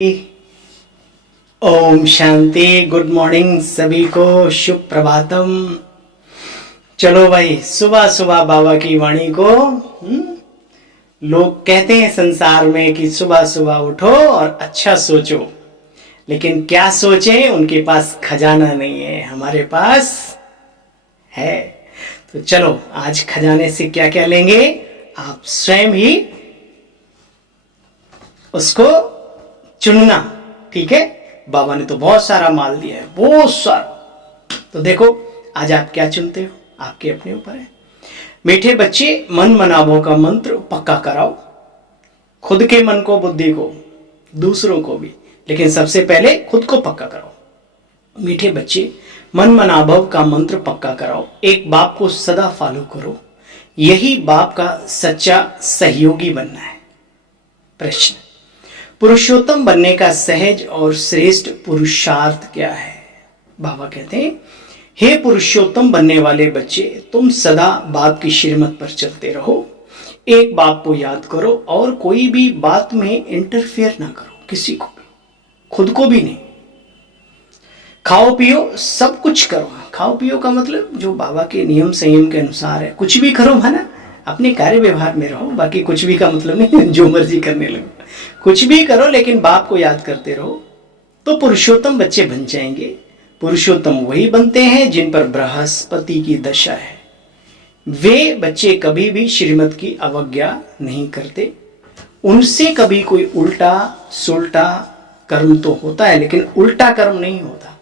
Om Shanti. Good morning सभी को, शुभ प्रभातम। चलो भाई, सुबह सुबह बाबा की वाणी को लोग कहते हैं संसार में कि सुबह सुबह उठो और अच्छा सोचो, लेकिन क्या सोचें, उनके पास खजाना नहीं है, हमारे पास है। तो चलो आज खजाने से क्या क्या लेंगे, आप स्वयं ही उसको चुनना। ठीक है, बाबा ने तो बहुत सारा माल दिया है, बहुत सारा। तो देखो आज आप क्या चुनते हो, आपके अपने ऊपर है। मीठे बच्चे, मन मनाभों का मंत्र पक्का कराओ, खुद के मन को, बुद्धि को, दूसरों को भी, लेकिन सबसे पहले खुद को पक्का कराओ। मीठे बच्चे, मन मनाभव का मंत्र पक्का कराओ, एक बाप को सदा फॉलो करो, यही बाप का सच्चा सहयोगी बनना है। प्रश्न, पुरुषोत्तम बनने का सहज और श्रेष्ठ पुरुषार्थ क्या है। बाबा कहते हैं, हे पुरुषोत्तम बनने वाले बच्चे, तुम सदा बाप की श्रीमत पर चलते रहो, एक बाप को याद करो और कोई भी बात में इंटरफेयर ना करो, किसी को भी, खुद को भी नहीं। खाओ पियो, सब कुछ करो। खाओ पियो का मतलब जो बाबा के नियम संयम के अनुसार है, कुछ भी करो, है ना, अपने कार्य व्यवहार में रहो। बाकी कुछ भी का मतलब नहीं जो मर्जी करने लगो, कुछ भी करो लेकिन बाप को याद करते रहो, तो पुरुषोत्तम बच्चे बन जाएंगे। पुरुषोत्तम वही बनते हैं जिन पर बृहस्पति की दशा है। वे बच्चे कभी भी श्रीमत की अवज्ञा नहीं करते, उनसे कभी कोई उल्टा सुल्टा कर्म तो होता है लेकिन उल्टा कर्म नहीं होता,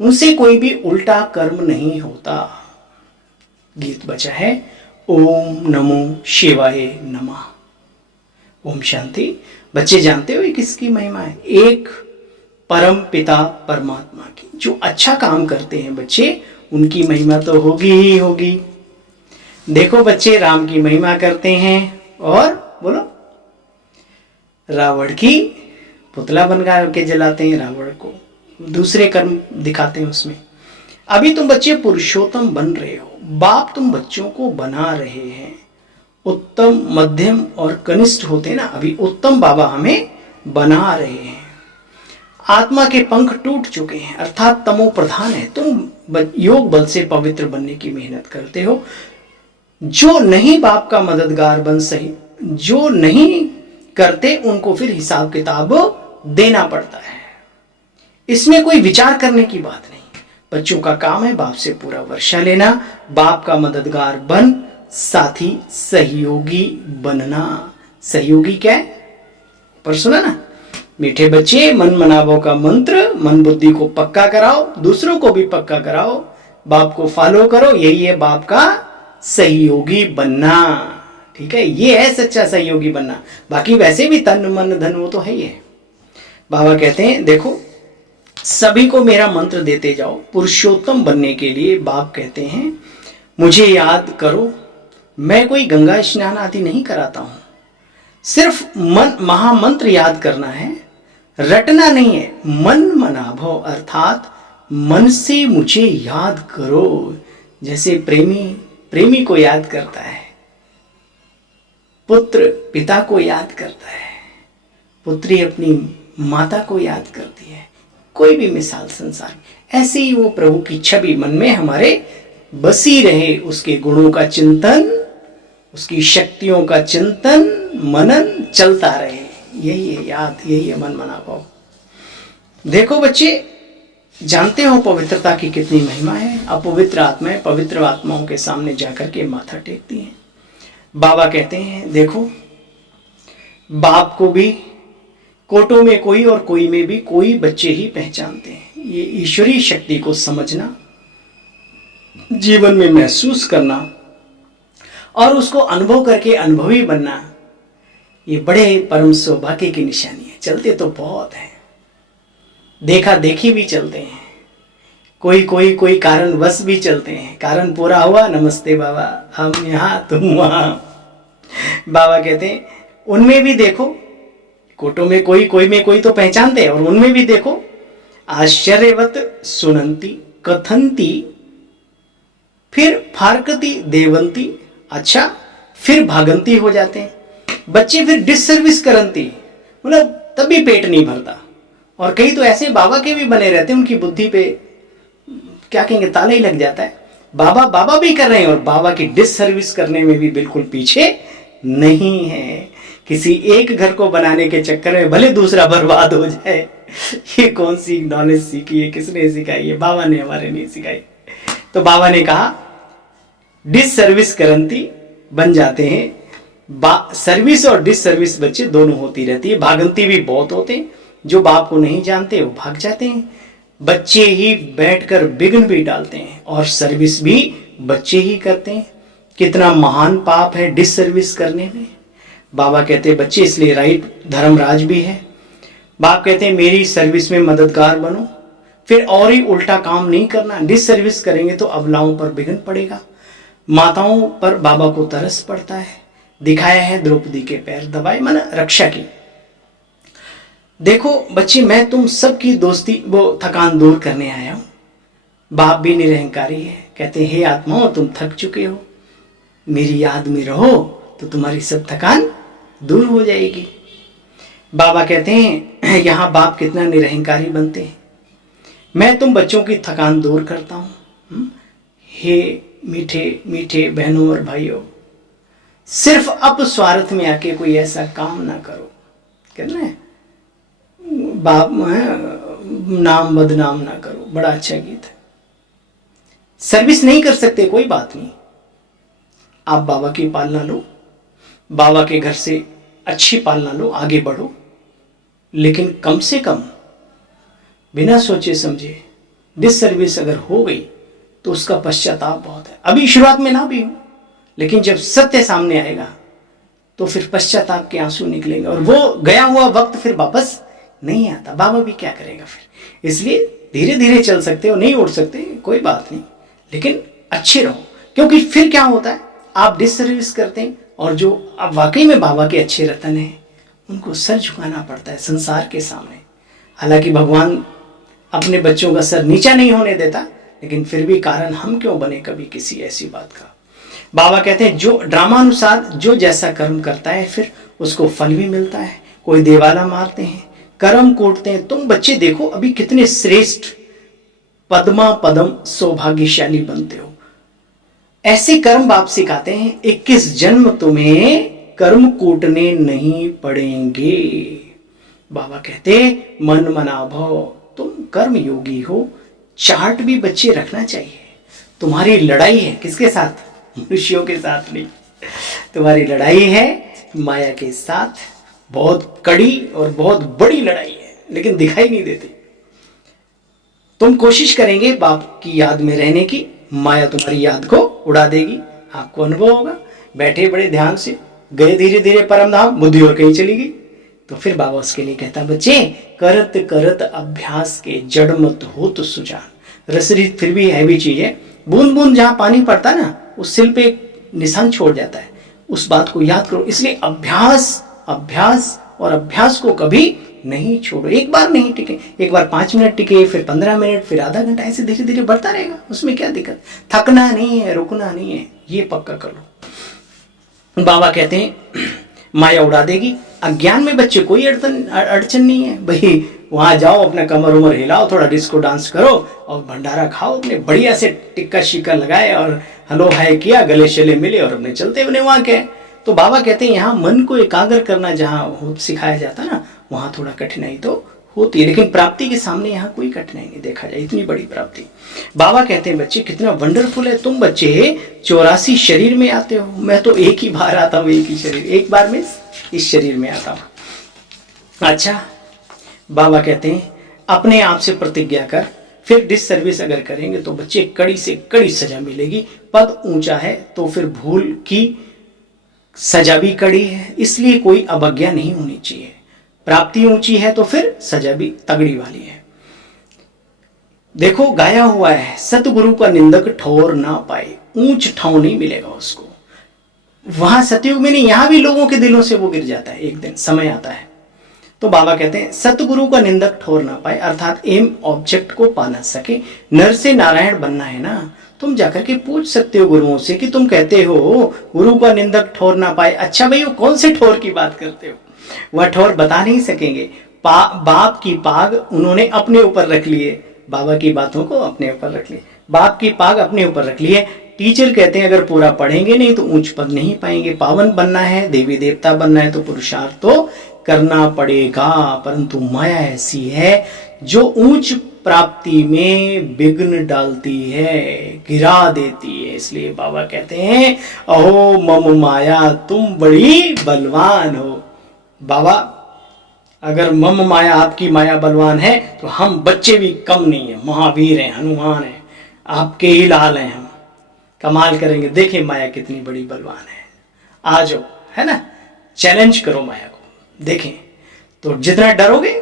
उनसे कोई भी उल्टा कर्म नहीं होता। गीत बचा है, ओम नमो शिवाय नमः। ओम शांति। बच्चे जानते हो ये किसकी महिमा है, एक परम पिता परमात्मा की। जो अच्छा काम करते हैं बच्चे, उनकी महिमा तो होगी ही होगी। देखो बच्चे राम की महिमा करते हैं और बोलो रावण की पुतला बनवा के जलाते हैं, रावण को दूसरे कर्म दिखाते हैं उसमें। अभी तुम बच्चे पुरुषोत्तम बन रहे हो, बाप तुम बच्चों को बना रहे हैं। उत्तम, मध्यम और कनिष्ठ होते हैं ना, अभी उत्तम बाबा हमें बना रहे हैं। आत्मा के पंख टूट चुके हैं, अर्थात तमो प्रधान है। तुम योग बल से पवित्र बनने की मेहनत करते हो। जो नहीं बाप का मददगार बन सही, जो नहीं करते, उनको फिर हिसाब किताब देना पड़ता है। इसमें कोई विचार करने की बात नहीं। बच्चों का काम है बाप से पूरा वर्षा लेना, बाप का मददगार बन, साथी सहयोगी बनना। सहयोगी क्या है, पर सुना ना, मीठे बच्चे, मन मनाभों का मंत्र, मन बुद्धि को पक्का कराओ, दूसरों को भी पक्का कराओ, बाप को फॉलो करो, यही है बाप का सहयोगी बनना। ठीक है, ये है सच्चा सहयोगी बनना। बाकी वैसे भी तन मन धन वो तो है ही है। बाबा कहते हैं, देखो सभी को मेरा मंत्र देते जाओ पुरुषोत्तम बनने के लिए। बाप कहते हैं, मुझे याद करो, मैं कोई गंगा स्नान आदि नहीं कराता हूं, सिर्फ मन महामंत्र याद करना है, रटना नहीं है। मन मनाभव अर्थात मन से मुझे याद करो, जैसे प्रेमी को याद करता है, पुत्र पिता को याद करता है, पुत्री अपनी माता को याद करती है। कोई भी मिसाल संसार, ऐसे ही वो प्रभु की छवि मन में हमारे बसी रहे, उसके गुणों का चिंतन, उसकी शक्तियों का चिंतन मनन चलता रहे। यही है याद, यही है मन मनाभव। देखो बच्चे, जानते हो पवित्रता की कितनी महिमा है। अपवित्र आत्माएं पवित्र आत्माओं के सामने जाकर के माथा टेकती हैं। बाबा कहते हैं, देखो बाप को भी कोटों में कोई और कोई में भी कोई बच्चे ही पहचानते हैं। ये ईश्वरीय शक्ति को समझना, जीवन में महसूस करना और उसको अनुभव करके अनुभवी बनना, ये बड़े परम सौभाग्य की निशानी है। चलते तो बहुत हैं, देखा देखी भी चलते हैं, कोई कारणवश भी चलते हैं। कारण पूरा हुआ, नमस्ते बाबा, हम यहाँ तुम वहाँ। बाबा कहते हैं, उनमें भी देखो, कोटों में कोई में कोई तो पहचानते हैं, और उनमें भी देखो, आश्चर्यवत सुनंती कथंती, फिर फारकती देवंती, अच्छा फिर भागंती हो जाते हैं। बच्चे फिर डिससर्विस करंती, मतलब तब भी पेट नहीं भरता, और कई तो ऐसे बाबा के भी बने रहते हैं, उनकी बुद्धि पे क्या कहेंगे ताला ही लग जाता है। बाबा बाबा भी कर रहे हैं और बाबा की डिस सर्विस करने में भी बिल्कुल पीछे नहीं है। किसी एक घर को बनाने के चक्कर में भले दूसरा बर्बाद हो जाए। ये कौन सी नॉलेज सीखी है, किसने सिखाई है? बाबा ने हमारे नहीं सिखाई। तो बाबा ने कहा डिस सर्विस करंती बन जाते हैं। सर्विस और डिस सर्विस बच्चे दोनों होती रहती है। भागंती भी बहुत होते हैं, जो बाप को नहीं जानते वो भाग जाते हैं। बच्चे ही बैठकर विघ्न भी डालते हैं और सर्विस भी बच्चे ही करते हैं। कितना महान पाप है डिस सर्विस करने में। बाबा कहते हैं बच्चे इसलिए राइट धर्मराज भी है। बाप कहते हैं मेरी सर्विस में मददगार बनो, फिर और ही उल्टा काम नहीं करना। डिस सर्विस करेंगे तो अबलाओं पर विघ्न पड़ेगा। माताओं पर बाबा को तरस पड़ता है। दिखाया है द्रौपदी के पैर दबाए, मन रक्षा की। देखो बच्चे, मैं तुम सबकी दोस्ती वो थकान दूर करने आया हूं। बाप भी निरहंकारी है। कहते हे आत्माओं, तुम थक चुके हो, मेरी याद में रहो तो तुम्हारी सब थकान दूर हो जाएगी। बाबा कहते हैं यहां बाप कितना निरहंकारी बनते हैं। मैं तुम बच्चों की थकान दूर करता हूं। हे मीठे मीठे बहनों और भाइयों, सिर्फ अपस्वार्थ में आके कोई ऐसा काम ना करो। कहना है बाप नाम बदनाम ना करो, बड़ा अच्छा गीत है। सर्विस नहीं कर सकते कोई बात नहीं, आप बाबा की पालना लो, बाबा के घर से अच्छी पालना लो, आगे बढ़ो। लेकिन कम से कम बिना सोचे समझे डिस सर्विस अगर हो गई तो उसका पश्चाताप बहुत है। अभी शुरुआत में ना भी हो, लेकिन जब सत्य सामने आएगा तो फिर पश्चाताप के आंसू निकलेंगे और वो गया हुआ वक्त फिर वापस नहीं आता। बाबा भी क्या करेगा फिर। इसलिए धीरे धीरे चल सकते हो, नहीं उड़ सकते कोई बात नहीं, लेकिन अच्छे रहो। क्योंकि फिर क्या होता है, आप डिस सर्विस करते हैं और जो अब वाकई में बाबा के अच्छे रतन हैं उनको सर झुकाना पड़ता है संसार के सामने। हालांकि भगवान अपने बच्चों का सर नीचा नहीं होने देता, लेकिन फिर भी कारण हम क्यों बने कभी किसी ऐसी बात का। बाबा कहते हैं जो ड्रामा अनुसार जो जैसा कर्म करता है फिर उसको फल भी मिलता है। कोई देवाला मारते हैं, कर्म कोटते हैं। तुम बच्चे देखो अभी कितने श्रेष्ठ पद्मा पदम सौभाग्यशाली बनते हो। ऐसे कर्म बाप सिखाते हैं 21 जन्म तुम्हें कर्म कूटने नहीं पड़ेंगे। बाबा कहते मन मना भव, तुम कर्म योगी हो। चार्ट भी बच्चे रखना चाहिए। तुम्हारी लड़ाई है किसके साथ? मनुष्यों के साथ नहीं, तुम्हारी लड़ाई है माया के साथ। बहुत कड़ी और बहुत बड़ी लड़ाई है, लेकिन दिखाई नहीं देती। तुम कोशिश करेंगे बाप की याद में रहने की, माया तुम्हारी याद को उड़ा देगी। आपको अनुभव होगा, बैठे बड़े ध्यान से, गए धीरे धीरे परम धाम, बुद्धि और कहीं चली गई। तो फिर बाबा उसके लिए कहता बच्चे करत करत अभ्यास के जड़ मत हो तो सुजान। रसरीत फिर भी हैवी चीज है। बूंद बूंद जहां पानी पड़ता है ना, उस सिल पे निशान छोड़ जाता है। उस बात को याद करो। इसलिए अभ्यास अभ्यास और अभ्यास को कभी नहीं छोड़ो। एक बार नहीं टिके, एक बार 5 मिनट टिके, फिर 15 मिनट, फिर आधा घंटा, ऐसे धीरे धीरे बढ़ता रहेगा। उसमें क्या दिक्कत? थकना नहीं है, रुकना नहीं है, ये पक्का कर लो। बाबा कहते हैं माया उड़ा देगी। अज्ञान में बच्चे कोई अड़चन नहीं है भाई। वहां जाओ, अपना कमर उमर हिलाओ, थोड़ा डिस्को डांस करो और भंडारा खाओ, अपने बढ़िया से टिक्का शिक्का लगाए और हलो हाय किया, गले शले मिले और अपने चलते बने वहां के। तो बाबा कहते हैं यहाँ मन को एकाग्र करना जहाँ सिखाया जाता है ना, वहां थोड़ा कठिनाई तो होती है, लेकिन प्राप्ति के सामने यहाँ कोई कठिनाई नहीं देखा जाए। इतनी बड़ी प्राप्ति। बाबा कहते हैं बच्चे कितना वंडरफुल है। तुम बच्चे 84 शरीर में आते हो। मैं तो एक ही बार आता हूँ, एक ही शरीर, एक बार में इस शरीर में आता हूँ। अच्छा, बाबा कहते हैं अपने आप से प्रतिज्ञा कर, फिर डिस सर्विस अगर करेंगे तो बच्चे कड़ी से कड़ी सजा मिलेगी। पद ऊंचा है तो फिर भूल की सजा भी कड़ी है, इसलिए कोई अवज्ञा नहीं होनी चाहिए। प्राप्ति ऊंची है तो फिर सजा भी तगड़ी वाली है। देखो गाया हुआ है, सतगुरु का निंदक ठोर ना पाए, ऊंच ठाव नहीं मिलेगा उसको। वहां सतयुग में नहीं, यहां भी लोगों के दिलों से वो गिर जाता है, एक दिन समय आता है। तो बाबा कहते हैं सतगुरु का निंदक ठोर ना पाए, अर्थात एम ऑब्जेक्ट को पा ना सके। नर से नारायण बनना है ना, तुम जाकर के पूछ सकते हो गुरुओं से कि तुम कहते हो गुरु का निंदक ठोर ना पाए। अच्छा भाई, वो कौन से ठोर की बात करते हो? वह ठोर बता नहीं सकेंगे, बाप की पाग उन्होंने अपने ऊपर रख ली है, बाबा की बातों को अपने ऊपर रख ली, बाप की पाग अपने ऊपर रख ली है। टीचर कहते हैं अगर पूरा पढ़ेंगे नहीं तो ऊंच पद नहीं पाएंगे, पावन बनना है, देवी देवता बनना है तो पुरुषार्थ तो करना पड़ेगा, परंतु माया ऐसी है जो ऊंच प्राप्ति में विघ्न डालती है, गिरा देती है। इसलिए बाबा कहते हैं अहो मम माया तुम बड़ी बलवान हो। बाबा अगर मम माया आपकी माया बलवान है तो हम बच्चे भी कम नहीं है, महावीर हैं, हनुमान हैं, आपके ही लाल हैं, हम कमाल करेंगे। देखें माया कितनी बड़ी बलवान है, आ जाओ, है ना, चैलेंज करो माया को, देखें। तो जितना डरोगे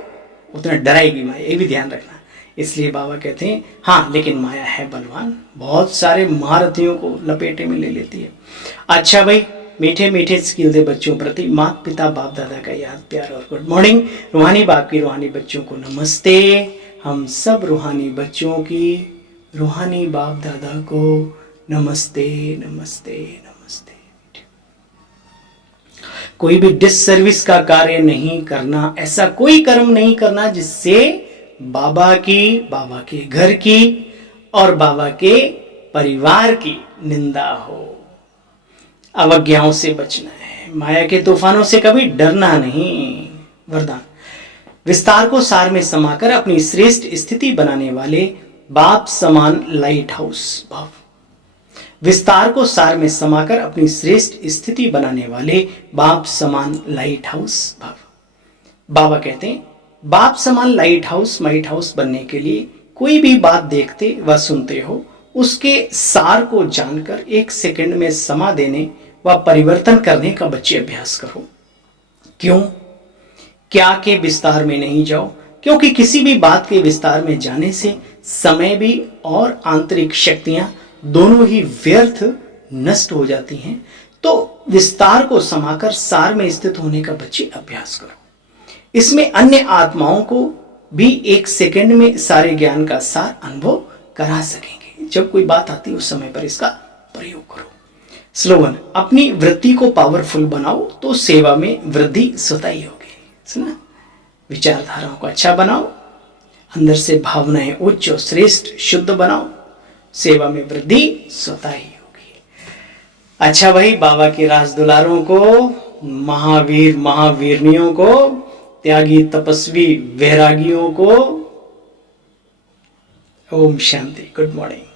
उतना डराएगी माया, ये भी ध्यान रखना। इसलिए बाबा कहते हैं हाँ लेकिन माया है बलवान, बहुत सारे महारथियों को लपेटे में ले लेती है। अच्छा भाई, मीठे मीठे स्किल दे बच्चों प्रति माता पिता बाप दादा का याद प्यार और गुड मॉर्निंग। रूहानी बाप की रूहानी बच्चों को नमस्ते। हम सब रूहानी बच्चों की रूहानी बाप दादा को नमस्ते नमस्ते नमस्ते। कोई भी डिससर्विस का कार्य नहीं करना, ऐसा कोई कर्म नहीं करना जिससे बाबा की, बाबा के घर की और बाबा के परिवार की निंदा हो। अवज्ञाओं से बचना है, माया के तूफानों से कभी डरना नहीं। वरदान, विस्तार को सार में समाकर अपनी श्रेष्ठ स्थिति बनाने वाले बाप समान लाइट हाउस भव। विस्तार को सार में समाकर अपनी श्रेष्ठ स्थिति बनाने वाले बाप समान लाइट हाउस भव। बाबा कहते हैं बाप समान लाइट हाउस माइट हाउस बनने के लिए कोई भी बात देखते व सुनते हो उसके सार को जानकर 1 सेकंड में समा देने व परिवर्तन करने का बच्चे अभ्यास करो। क्यों? क्या के विस्तार में नहीं जाओ, क्योंकि किसी भी बात के विस्तार में जाने से समय भी और आंतरिक शक्तियां दोनों ही व्यर्थ नष्ट हो जाती हैं। तो विस्तार को समाकर सार में स्थित होने का बच्चे अभ्यास करो। इसमें अन्य आत्माओं को भी 1 सेकंड में सारे ज्ञान का सार अनुभव करा सकेंगे। जब कोई बात आती है उस समय पर इसका प्रयोग करो। स्लोगन, अपनी वृत्ति को पावरफुल बनाओ तो सेवा में वृद्धि स्वतः ही होगी। सुना, विचारधाराओं को अच्छा बनाओ, अंदर से भावनाएं उच्च और श्रेष्ठ शुद्ध बनाओ, सेवा में वृद्धि स्वतः ही होगी। अच्छा भाई, बाबा के राज दुलारों को, महावीर महावीरनियों को, त्यागी तपस्वी वैरागियों को ओम शांति। Good morning.